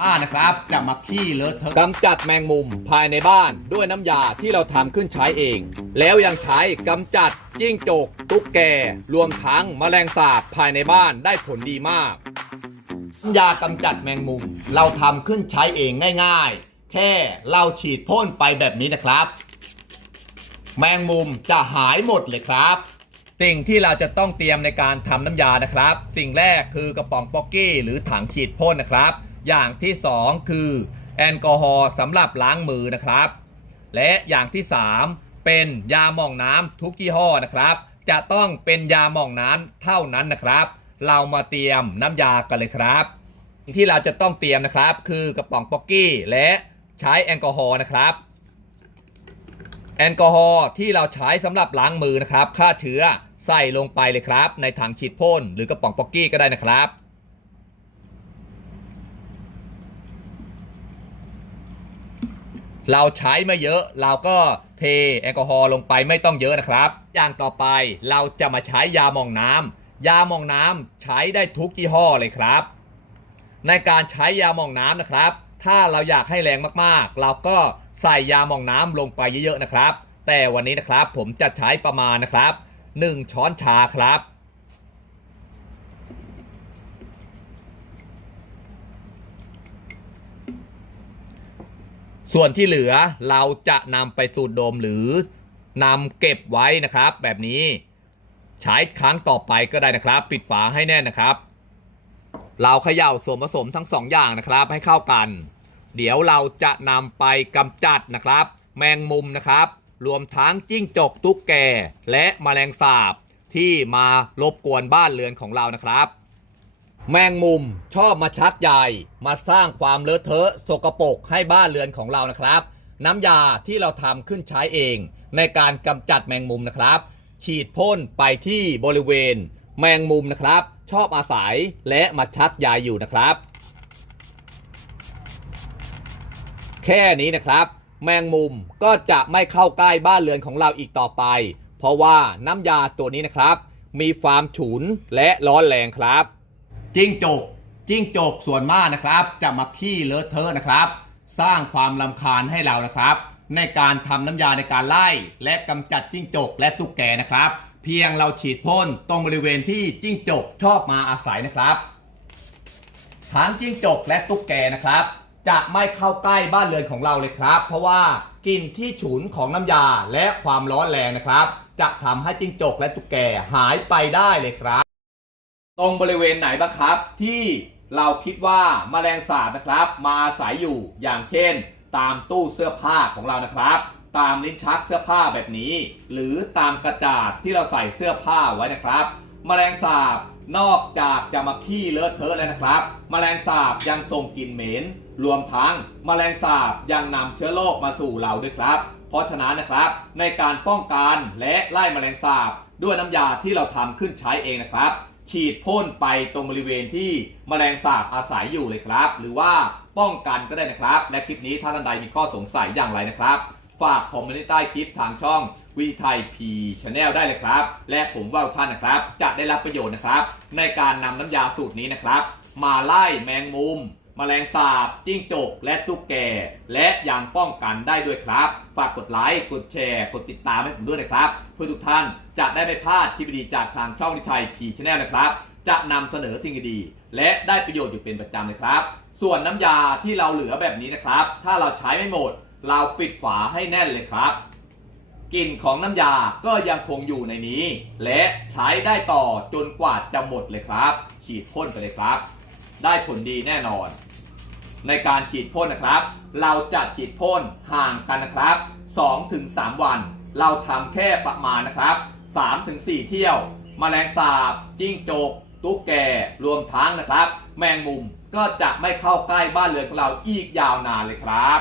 มานะครับจะมาขี้เลอะเทอะกำจัดแมงมุมภายในบ้านด้วยน้ำยาที่เราทำขึ้นใช้เอง แล้วยังใช้กำจัดจิ้งจก ตุ๊กแก รวมทั้งแมลงสาบภายในบ้านได้ผลดีมากน้ำยากำจัดแมงมุม เราทำขึ้นใช้เองง่าย ๆ แค่เราฉีดพ่นไปแบบนี้นะครับ แมงมุมจะหายหมดเลยครับสิ่งที่เราจะต้องเตรียมในการทำน้ำยานะครับ สิ่งแรกคือกระป๋องป๊อกกี้หรือถังฉีดพ่นนะครับ อย่างที่ 2 คือแอลกอฮอล์สำหรับล้างมือนะครับ และอย่างที่ 3 เป็นยาหม่องน้ำทุกยี่ห้อนะครับ จะต้องเป็นยาหม่องน้ำเท่านั้นนะครับ เรามาเตรียมน้ำยากันเลยครับ ที่เราจะต้องเตรียมนะครับ คือกระป๋องป๊อกกี้และใช้แอลกอฮอล์นะครับแอลกอฮอล์ที่เราใช้สำหรับล้างมือนะครับฆ่าเชื้อใส่ลงไปเลยครับ ในถังฉีดพ่นหรือกระป๋องป๊อกกี้ก็ได้นะครับ เราใช้ไม่เยอะ เราก็เทแอลกอฮอล์ลงไปไม่ต้องเยอะนะครับ อย่างต่อไปเราจะมาใช้ยามองน้ำยามองน้ำใช้ได้ทุกยี่ห้อเลยครับ ในการใช้ยามองน้ำนะครับ ถ้าเราอยากให้แรงมากๆ เราก็ใส่ยามองน้ำลงไปเยอะๆนะครับ แต่วันนี้นะครับผมจะใช้ประมาณนะครับ 1 ช้อนชาครับ ส่วนที่เหลือเราจะนำไปสูดดมหรือนำเก็บไว้นะครับ แบบนี้ใช้ครั้งต่อไปก็ได้นะครับ ปิดฝาให้แน่นนะครับ เราเขย่าส่วนผสมทั้งสองอย่างนะครับ ให้เข้ากัน เดี๋ยวเราจะนำไปกำจัดนะครับ แมงมุมนะครับ รวมทั้งจิ้งจกตุ๊กแกและแมลงสาบที่มารบกวนบ้านเรือนของเรานะครับ แมงมุมชอบมาชักใยมาสร้างความเลอะเทอะสกปรกให้บ้านเรือนของเรานะครับ น้ำยาที่เราทำขึ้นใช้เอง ในการกำจัดแมงมุมนะครับ ฉีดพ่นไปที่บริเวณ แมงมุมนะครับ ชอบอาศัยและมาชักใยอยู่นะครับ แค่นี้นะครับ แมงมุมก็จะไม่เข้าใกล้บ้านเรือนของเราอีกต่อไป เพราะว่าน้ำยาตัวนี้นะครับ มีความฉุนและร้อนแรงครับ จิ้งจกจิ้งจกส่วนมากนะครับ จะมาขี้เลอะเทอะนะครับ สร้างความลำคาญให้เรานะครับ ในการทำน้ำยาในการไล่ และกำจัดจิ้งจกและตุ๊กแกนะครับ เพียงเราฉีดพ่นตรงบริเวณที่จิ้งจกชอบมาอาศัยนะครับทั้งจิ้งจกและตุ๊กแกนะครับ จะไม่เข้าใกล้บ้านเรือนของเราเลยครับ เพราะว่ากลิ่นที่ฉุนของน้ำยาและความร้อนแรงนะครับ จะทำให้จิ้งจกและตุ๊กแกหายไปได้เลยครับ ตรงบริเวณไหนบ้างครับ ที่เราคิดว่าแมลงสาบนะครับ มาอาศัยอยู่อย่างเช่น ตามตู้เสื้อผ้าของเรานะครับ ตามลิ้นชักเสื้อผ้าแบบนี้ หรือตามกระจาดที่เราใส่เสื้อผ้าไว้นะครับแมลงสาบนอกจากจะมาขี้เลอะเทอะแล้วนะครับแมลงสาบยังส่งกลิ่นเหม็นรวมทั้งแมลงสาบยังนำเชื้อโรคมาสู่เราด้วยครับ เพราะฉะนั้นนะครับ ในการป้องกันและไล่แมลงสาบด้วยน้ำยาที่เราทำขึ้นใช้เองนะครับ ฉีดพ่นไปตรงบริเวณที่แมลงสาบอาศัยอยู่เลยครับ หรือว่าป้องกันก็ได้นะครับ และคลิปนี้ถ้าท่านใดมีข้อสงสัยอย่างไรนะครับ ฝากคอมเมนต์ใต้คลิปทางช่องวีไทยพีชาแนลได้เลยครับ และผมว่าท่านนะครับ จะได้รับประโยชน์นะครับ ในการนำน้ำยาสูตรนี้นะครับ มาไล่แมงมุม แมลงสาบ จิ้งจก และตุ๊กแก และยังป้องกันได้ด้วยครับ ฝากกดไลค์ กดแชร์ กดติดตามให้ผมด้วยนะครับ เพื่อทุกท่านจะได้ไม่พลาดคลิปดีจากทางช่องวิทัยพีชแนลนะครับ จะนำเสนอสิ่งดี และได้ประโยชน์อยู่เป็นประจำเลยครับ ส่วนน้ำยาที่เราเหลือแบบนี้นะครับ ถ้าเราใช้ไม่หมด เราปิดฝาให้แน่นเลยครับกลิ่นของน้ำยาก็ยังคงอยู่ในนี้ และใช้ได้ต่อจนกว่าจะหมดเลยครับ ฉีดพ่นไปเลยครับ ได้ผลดีแน่นอน ในการฉีดพ่นนะครับ เราจะฉีดพ่นห่างกันนะครับ 2-3 วัน เราทำแค่ประมาณนะครับ 3-4 เที่ยวแมลงสาบ จิ้งจก ตุ๊กแก รวมทั้งนะครับ แมงมุมก็จะไม่เข้าใกล้บ้านเรือนของเราอีกยาวนานเลยครับ